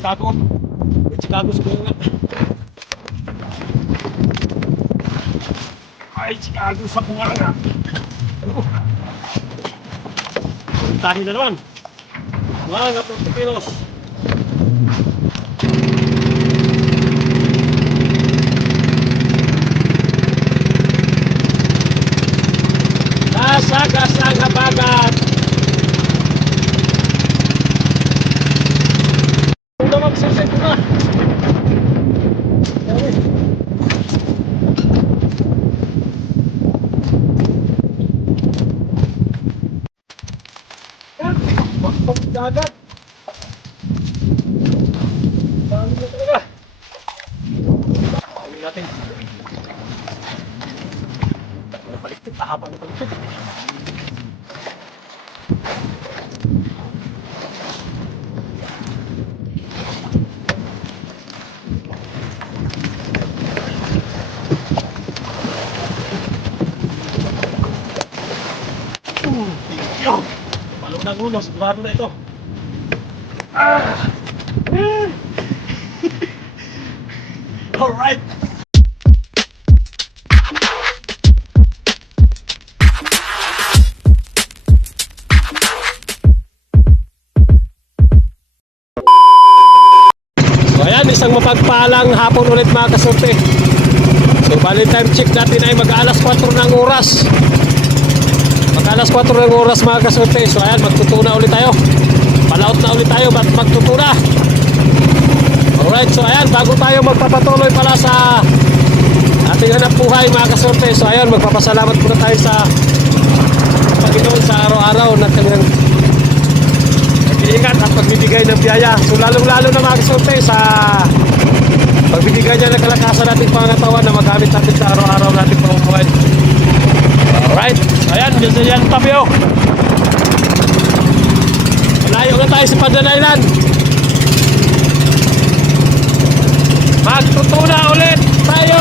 Chicago. Chicago siguro nga. Ay, Chicago sa bunga nga. Ano? Puntahin na naman. Mga Portuginos. Nasagasang habagat. Kung naman sasay ko na. Dagat. Dami na talaga. Dami natin. Napaliktid. Ahaba na paliktid. Yo! Palo ng ulo. Sigurado na ito. Alright. So ayan, isang mapagpalang hapon ulit mga kasurte. So bali time check natin ay mag-alas 4 ng oras. Mag-alas 4 ng oras mga kasurte. So ayan, magtutuna ulit tayo. Palaot na ulit tayo, magtutuna. Alright, so ayan, bago tayo magpapatuloy pala sa ating hanap buhay mga kasorte. So ayan, magpapasalamat muna tayo sa Panginoon sa araw-araw na kanyang nag-iingat at pagbibigay ng biyaya. So lalong-lalo na mga kasorte sa pagbibigay niya ng kalakasan nating pangatawan na magamit natin sa araw-araw nating pamumuhay. Alright, so ayan, yan tabi o. Malayo na tayo sa Pandan Island. Magtutuna ulit tayo.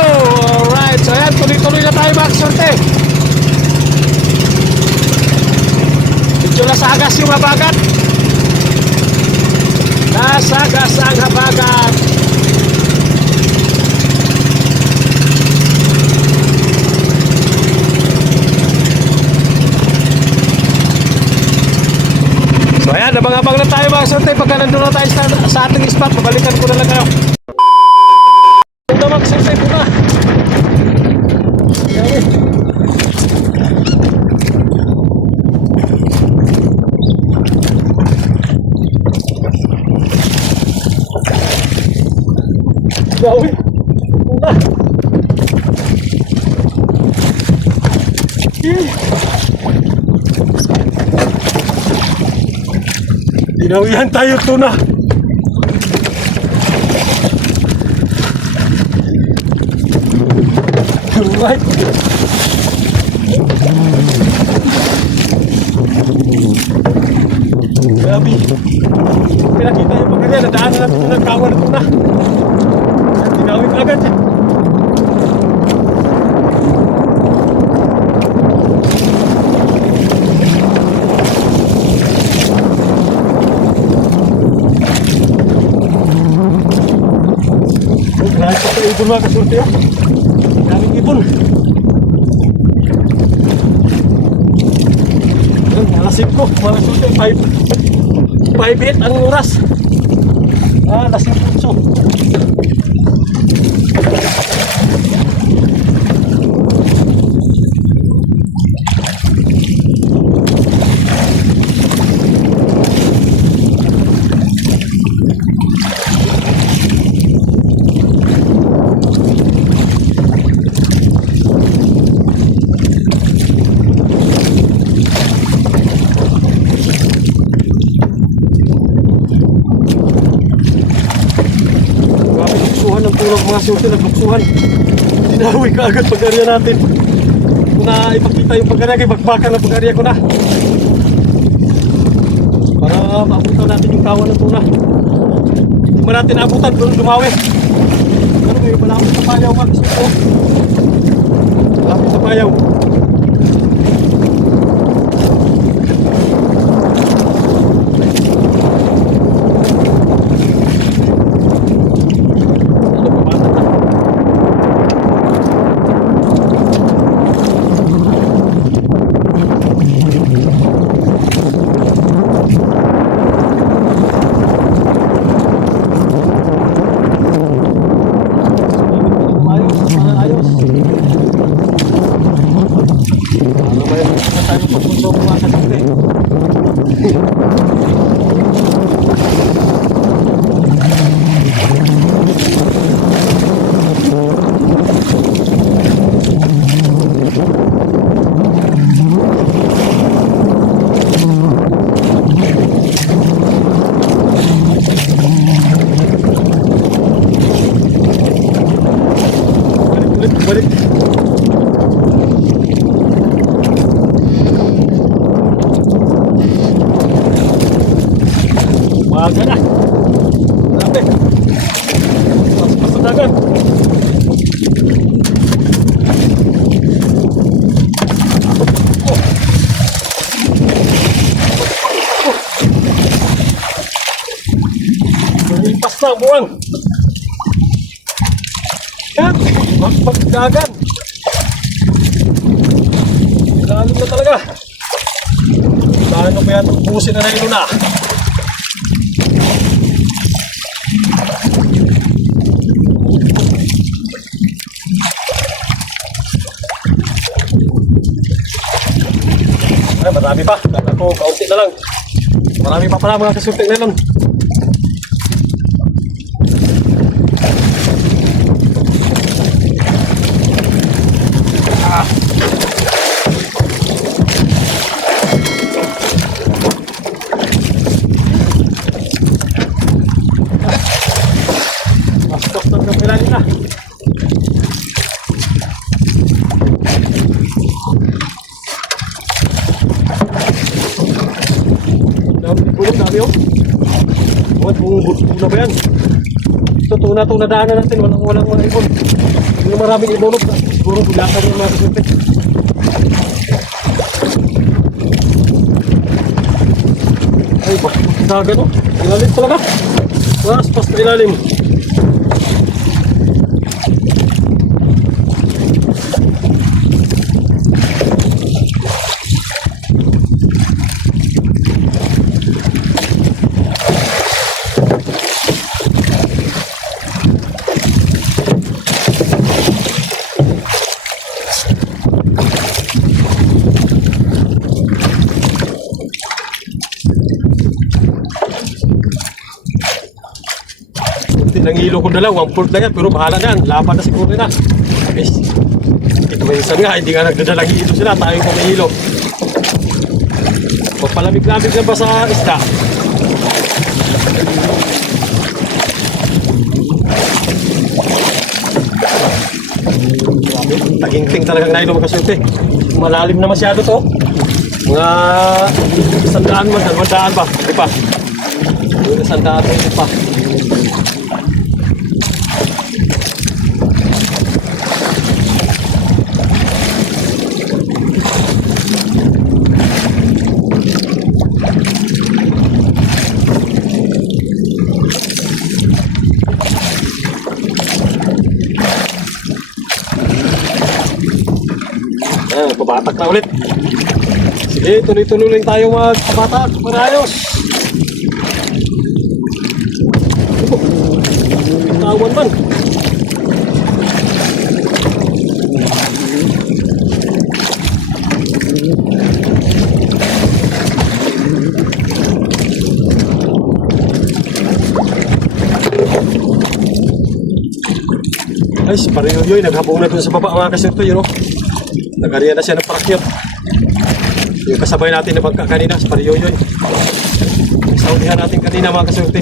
Alright, so ayan, tuloy-tuloy na tayo mga kasorte. Medyo nasagas yung habagat. Nasagas ang habagat. So ayan, abang-abang na tayo mga kasorte. Pagka nandun na tayo sa ating spot, babalikan ko na lang kayo. Mag-sursay ko na. Gawin. Una. Dinawihan tayo tuna. Alright. Grabe. Pinakita yung pagkanya, nadaanan natin yung nagkawan ito na. Tinawin agad. Grabe pa ito ibon mga kasurte yun. Daming ibon. Alasip ko, mga kasurte, 5:08 ang oras. Alasip ko. Mga surte nagbuksuhan. Dinawi ka agad pag-area natin. Kung na ipakita yung pag-area, kay bagbakan na pag-area ko na. Para maabutan natin yung kawan ng tuna. Hindi ba natin naabutan, dumawi. Ano may malapit sa payaw mga surte. Malapit sa payaw. Balik. Umaga na. Grabe. Pas sa dagat. Malipas na ang buwan. Yan. Magpagdagan. Lalim na talaga. Paano kaya tubusin na rin na? Ay, marami pa. Ako, kaunti na lang. Marami pa pala mga kasulting na nun. Pasok ng kapilan na. Dami oh. Buwan, bumubulog ba yan? Ito, tuna daanan natin. Walang mga ibon. Hindi maraming ibonok. Siguro bulakan yung mga kasulting. Ay, bakit dagat oh. Ilalim talaga. Pas na ilalim. Nangilo ko na lang, 1/4 na yan, pero bahala na yan, laban na siguro na. Okay. Ito minsan nga, hindi nga nagdadalang hilo sila, tayo kung may hilo. Magpalamig-lamig na ba sa isda? Taging-ting talagang nailo magkasulti. Malalim na masyado to. Mga 100 man, 200 pa, hindi pa. 100 hindi pa. Pabatak na ulit. Sige, tuloy-tuloy lang tayo magpabatak. Marayos. Tawan man. Ay, si Pariyoyoy, naghabong na dun sa baba mga kasurto yun, no? Nagariya na siya ng parakyot. Yung kasabay natin na bangka kanina, si Pariyoyoy. Saudihan natin kanina mga kasurte.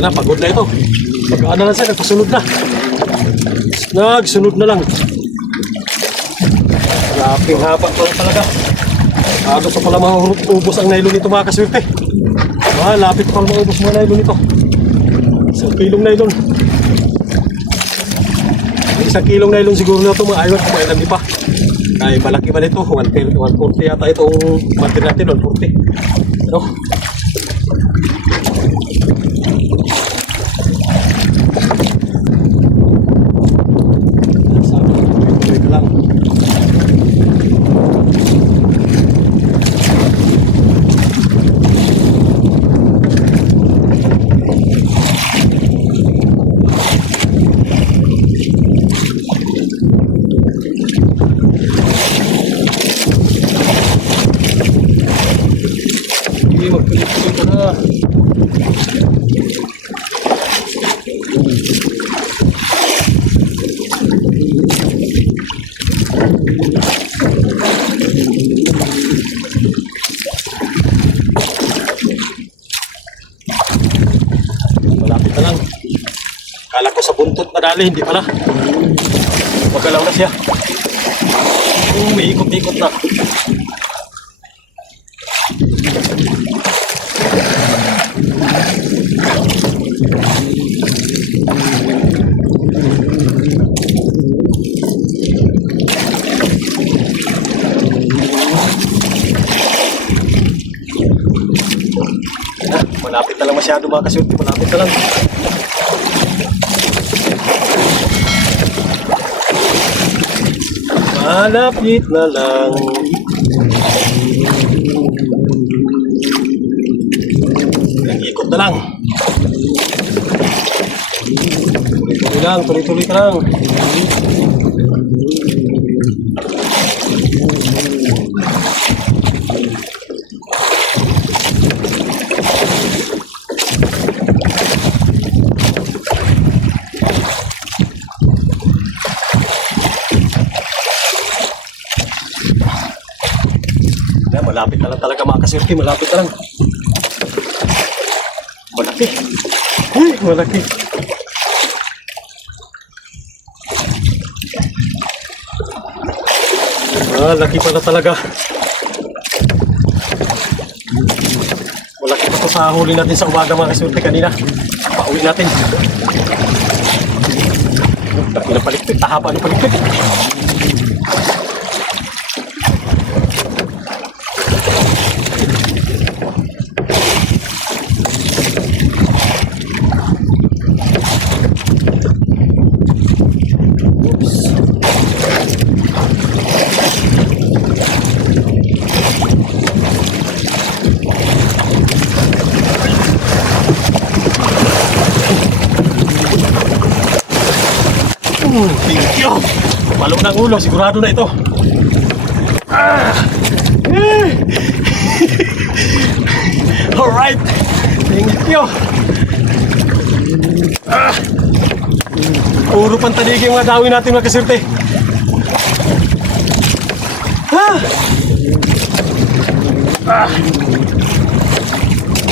Na, pagod na ito. Mag-ano na siya, nagpasunod na. Nagsunod na lang. Laping haba pa talaga. Ano pa pala maubos ang nylon nito mga kaswerte. Lapit pa pala maubos mga nylon nito. Isang kilong nylon. Isang kilong nylon siguro na ito mga idol. May lagi pa. Ay malaki man ito. 140 yata itong matin natin. 140. Ano? Ito lang. Magpilit-pilit ka na. Malapit na lang. Kala ko sa buntot madali, hindi pala. Magalaw na siya. May ikot-ikot na. Malapit na lang masyado mga kasyuti. Malapit na lang. Malapit na lang. Ikot na lang. Tuloy-tuloy lang. Tuloy-tuloy ka lang. Malapit na lang talaga mga kasirti, malapit na lang. Malaki. Uy, malaki. Laki pala talaga. Malaki pa ito sa huli natin sa umaga mga kasirti kanina. Pauwi natin. Laki na palikpit, tahaba na palikpit. Thank you. Palo ng ulo, sigurado na ito. Alright. Thank you. Puro pantanigi yung mga dawin natin mga kasirte.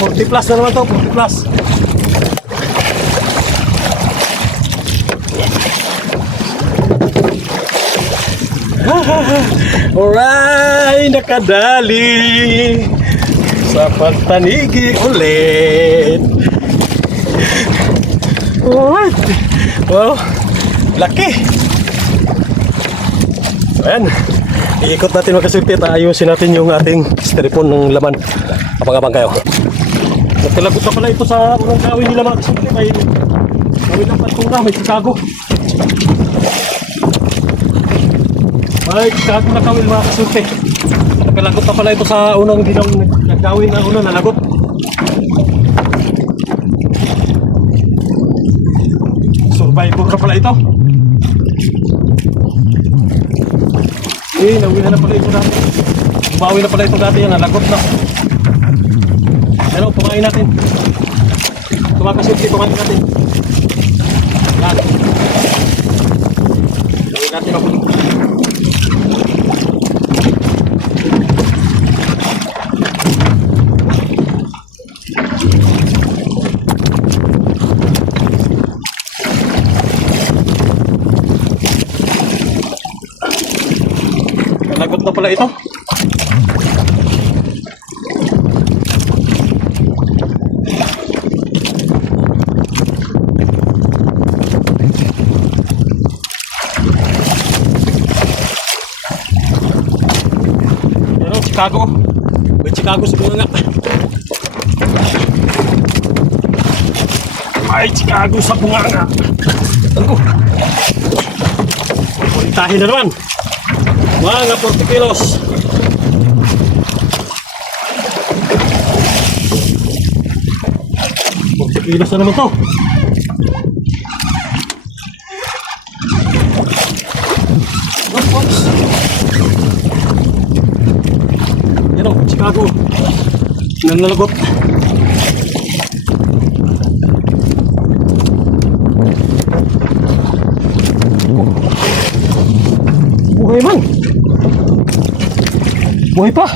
40 plus na naman to, 40 plus. Alright, nakadali sa pagtanigi ulit. Alright. Wow, laki. Ayan, iikot natin mga kasirte at ayusin natin yung ating styrofoam ng laman. Abang-abang kayo. Nagtalagot na pala ito sa unang gawin nila mga kasirte. May gawin ng pantura, may Chicago. Ay, Chicago na kawil mga kasirte. Nagtalagot na pala ito sa unang ginang naggawin na unang nalagot. Survivor na pala ito. Nawi na pala ito dati. Bumawi na pala ito dati yung nalagot na. Pero kumain natin. Tumakasirte, kumain natin. Yan. Kumain natin ako. Nalagot na pala ito. Chicago. May Chicago sa bunga nga. May Chicago sa bunga nga. Ano? Kulitahin na naman. Mga 40 kilos. Kilos na naman to. Yan o, Chicago. Nanalagot. Buhay man. Buhay pa.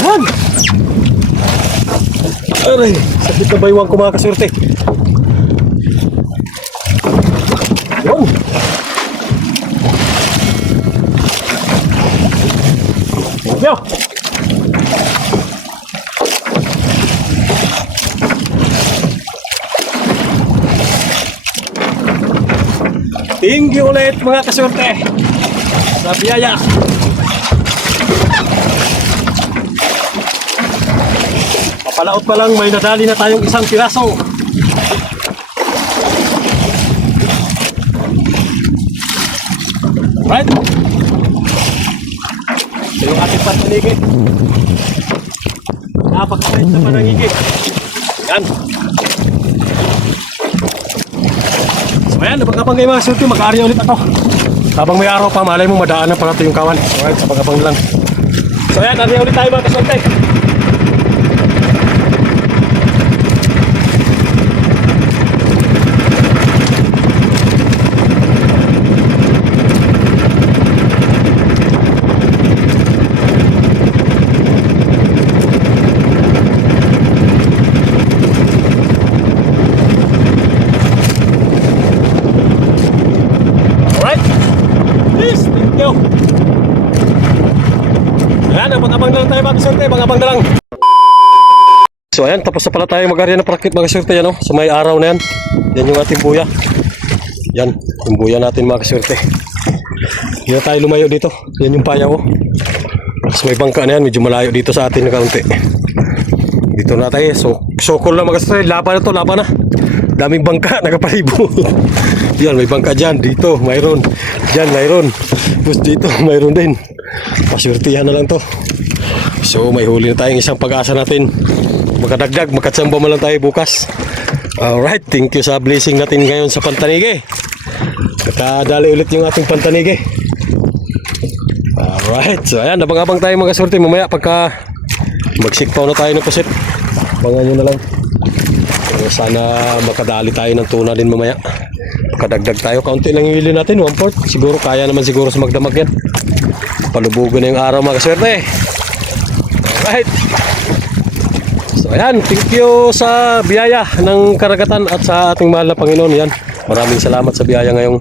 Yan. Aray, sakit na baywang ko mga kasurte. Yan. Thank you. Thank you ulit mga kasurte sa biyaya. Palaot pa lang, may nadali na tayong isang piraso. Right? Yung ating pantanigi. Napakasayit na panangigi. Yan. So ayan, napagkabang kayo mga surti, mag-aarya ulit ako. Habang may araw pa, malay mo madaanan pa natin yung kawan. Alright, sa pagkabang lang. So ayan, aarya ulit tayo mga kasurti. Ayan, abang na lang tayo mga kasurte, abang na lang. So ayan, tapos na pala tayo mag-arya ng prakit mga kasurte, yan o, sa may araw na yan. Yan yung ating buya. Yan, yung buya natin mga kasurte. Hindi na tayo lumayo dito, yan yung payaw o. Tapos may bangka na yan, medyo malayo dito sa atin na kaunti. Dito na tayo, so sokol na mga kasurte, laban na to, laban na. Daming bangka, nagapalibo. Yan, may bangka dyan, dito, mayroon. Dyan, mayroon. Tapos dito, mayroon din. Pasurtihan na lang to. So may huli na tayong isang pag-asa natin. Makadagdag, makatsamba mo lang tayo bukas. Alright, thank you sa blessing natin ngayon sa pantanige. Nakadali ulit yung ating pantanige. Alright, so ayan, abang-abang tayo mga surti. Mamaya pagka magsikpaw na tayo ng pusit, abangan nyo na lang. So, sana makadali tayo ng tuna din mamaya. Makadagdag tayo, kaunti lang yung hili natin, 1/4. Siguro kaya naman siguro sa magdamag yan. Palubugan na yung araw mga kaswerte. Alright. So ayan, thank you sa biyaya ng karagatan at sa ating mahal na Panginoon. Yan, maraming salamat sa biyaya ngayong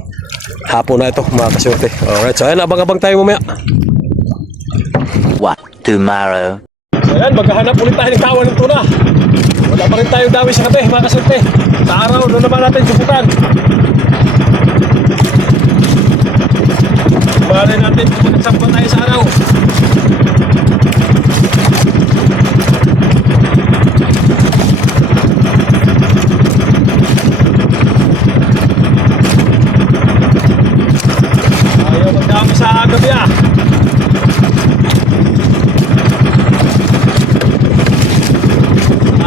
hapon na ito mga kaswerte. Alright, so ayan, abang-abang tayo mamaya. What tomorrow? So ayan, maghahanap ulit tayo ng kawan ng tuna. Wala pa rin tayong dawi sa gabi mga kaswerte. Sa araw, doon naman natin subukan. Bale natin kung magkasama tayo sa araw. Ayaw magdami sa gabi ah.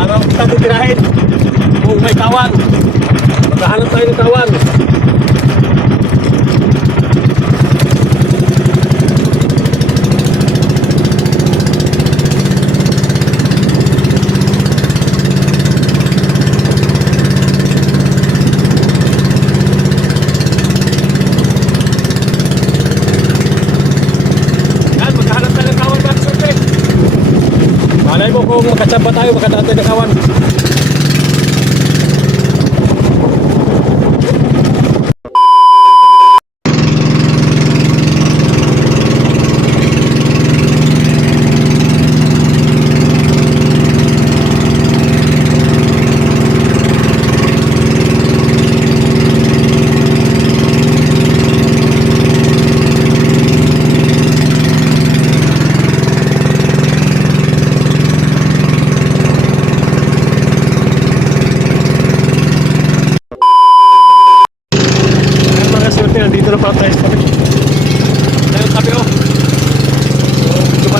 Araw kita titirahin kung may kawan. Maghahanap tayo ng kawan. Malay mo kung makatsamba tayo, makadaan tayo ng kawan.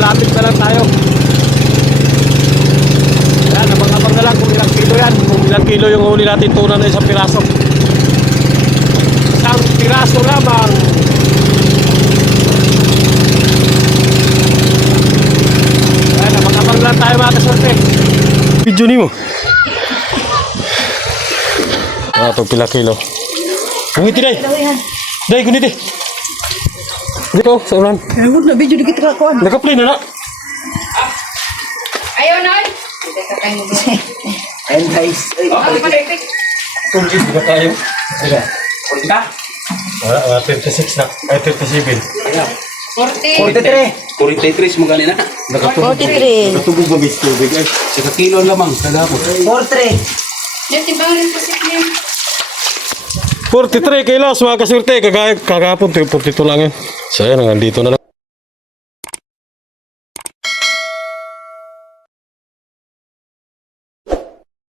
malapit na lang tayo. Yan, abang-abang na lang kung ilang kilo yan. Kung ilang kilo yung huli natin tuna na isang piraso. Isang piraso lamang. Yan, abang-abang lang tayo mga kasorte. Video ni mo. Itong pila kilo. Guniti day. Day, guniti. Dito, sa ulan. Ayun na, video dikit ka kuan. Naka-play na na. Ayaw na. Ayun guys. Tungkit ba tayo? Diba? Punta. Wala, 36 na. Ay, 37. 43. 43 mo ganina. 43. Natubog ba bis tubig? Ay, Saka kilo lamang kada po. 43. Yung timbang rin kasi niya. 43 kilos mga kasurte. Kagahapon, 42 lang yan. So, yan, nandito na lang.